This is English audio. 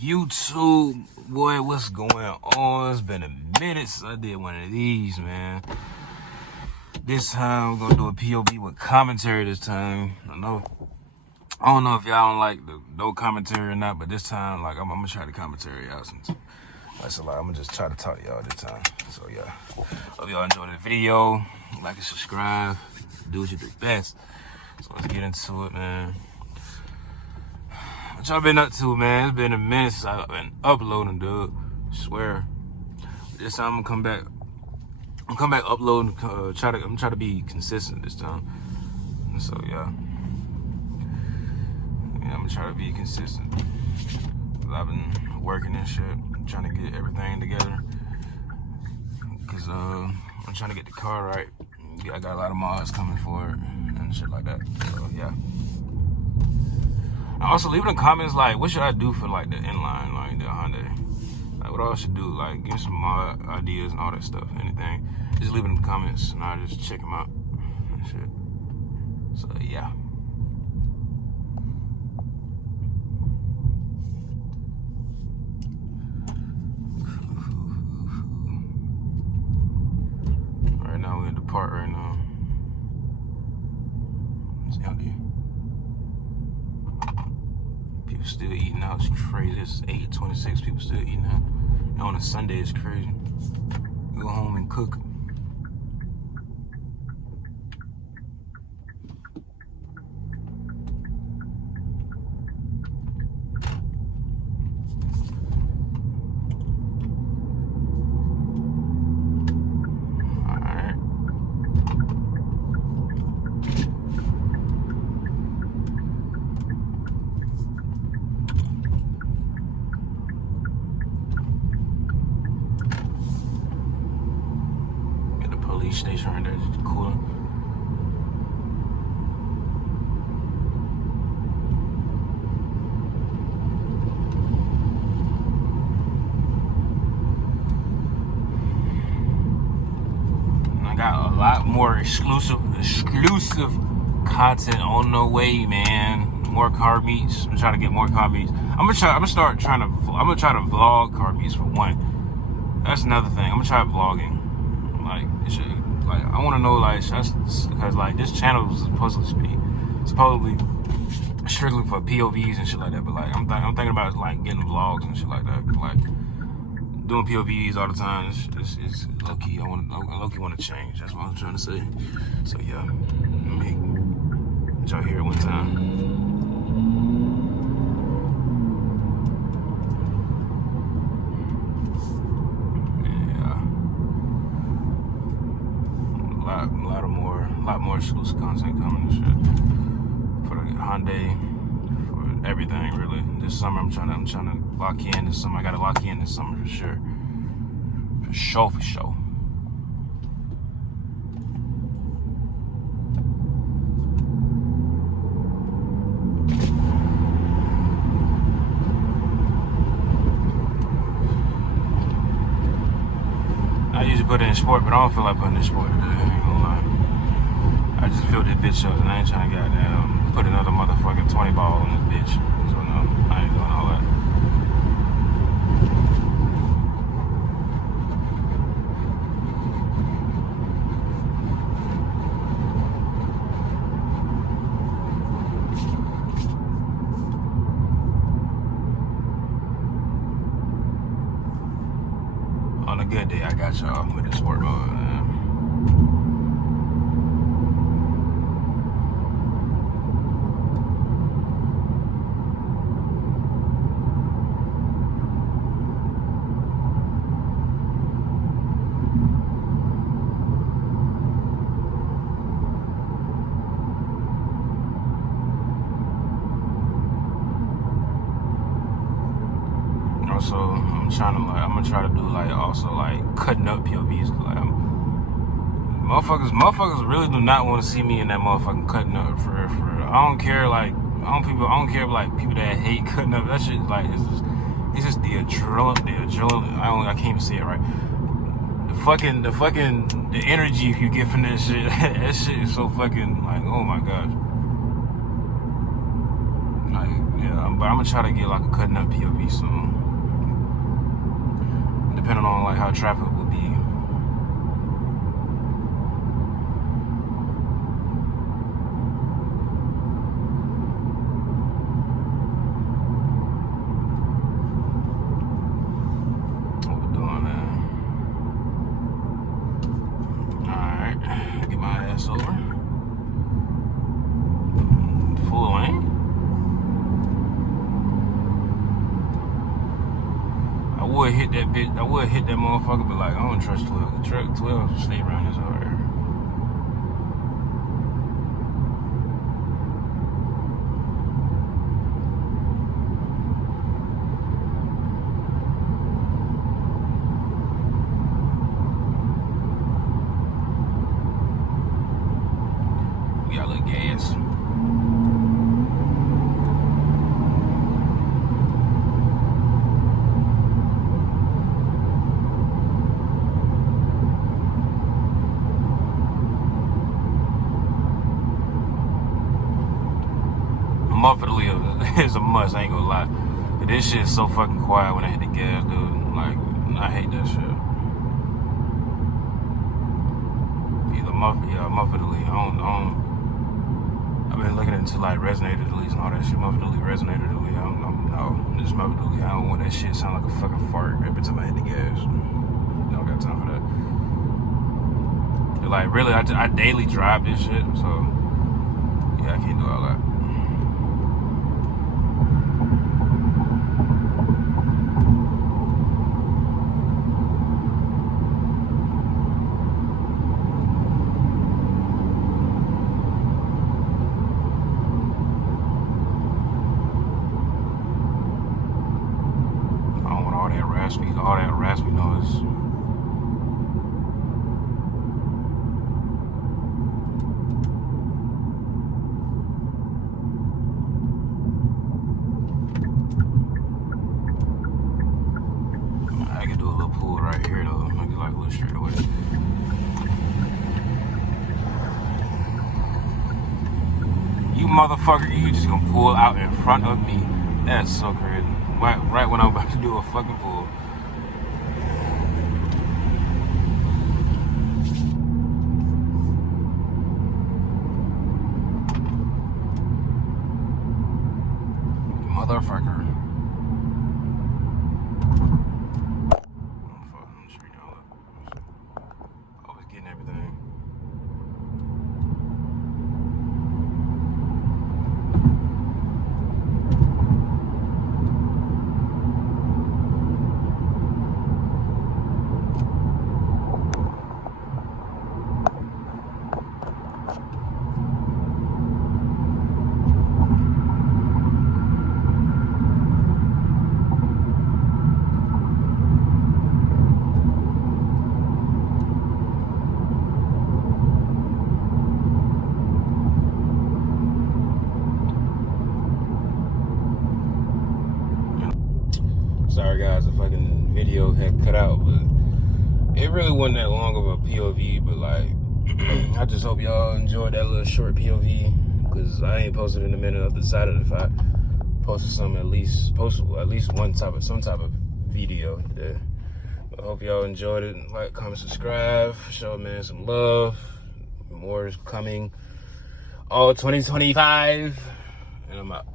YouTube, boy, what's going on? It's been a minute since I did one of these, man. This time, we're gonna do a POV with commentary this time. I don't know if y'all don't like the no commentary or not, but this time, like, I'm gonna try the commentary out. That's a lot. I'm gonna just try to talk to y'all this time. So, yeah. Hope y'all enjoyed the video. Like and subscribe. Do what you do best. So, let's get into it, man. What y'all been up to, man? It's been a minute since I've been uploading, dude. I swear. This time I'm gonna come back uploading. I'm trying to be consistent this time. So yeah, I'm gonna try to be consistent. I've been working and shit, trying to get everything together. Cause I'm trying to get the car right. I got a lot of mods coming for it and shit like that. So yeah. Also, leave in the comments, like, what should I do for, like, the inline, like, the Hyundai? Like, what all I should do? Like, give me some mod ideas and all that stuff, anything. Just leave it in the comments, and I'll just check them out and shit. So, yeah. Right now, we're at the park right now. It's empty. People still eating out. It's crazy. It's 8:26. People still eating out. And on a Sunday, it's crazy. Go home and cook. Alright. Police station right there, just cool. And I got a lot more exclusive content on the way, man. More car meets. I'm trying to get more car meets. I'm gonna try to vlog car meets for one. That's another thing. I'm gonna try vlogging. Like, it should, like, I want to know, like, because, like, this channel was supposedly strictly for POVs and shit like that. But, like, I'm thinking about, like, getting vlogs and shit like that. Like, doing POVs all the time, it's low key. I low key want to change. That's what I'm trying to say. So yeah, let y'all hear it one time. A lot more exclusive content coming and shit for the Hyundai, for everything really. This summer I'm trying to lock in this summer. I gotta lock in this summer for sure. For sure. I usually put it in sport, but I don't feel like putting it in sport today. I ain't gonna lie. I just filled this bitch up, and I ain't trying to goddamn put another motherfucking 20 ball in this bitch. So no, I ain't doing all that. On a good day, I got y'all with the sport mode, man. Also, I'm gonna try to do like also like cutting up POVs. Like, motherfuckers really do not want to see me in that motherfucking cutting up for real. I don't care, like, I don't care like people that hate cutting up. That shit, like, it's just the adrenaline. I can't even say it right. The energy you get from that shit. That shit is so fucking, like, oh my gosh. Like, Yeah, but I'm gonna try to get like a cutting up POV soon. Depending on like how traffic will be. What we doing, man? Alright, get my ass over. Full lane. I would hit that bitch. I would hit that motherfucker, but like I don't trust 12. The truck 12 stay around this hard. We got a little gas. Muffled is a must, I ain't gonna lie. This shit is so fucking quiet when I hit the gas, dude. Like, I hate that shit. Either muffledly. I've been looking into like resonator deletes and all that shit. Muffledly, resonator delete. No, just muffledly. I don't want that shit sound like a fucking fart every time I hit the gas. I don't got time for that. Like, really, I daily drive this shit, so yeah, I can't do all that. All that raspy noise. I could do a little pull right here though, maybe like a little straight away. You motherfucker, you just gonna pull out in front of me. That's so crazy. Right when I'm about to do a fucking pull. Motherfucker. Always getting everything. Sorry guys, the fucking video had cut out, but it really wasn't that long of a POV, but like, I just hope y'all enjoyed that little short POV, because I ain't posted in a minute. I've decided if I posted some, at least one type of, some type of video today. But I hope y'all enjoyed it. Like, comment, subscribe, show man some love. More is coming all 2025, and I'm out.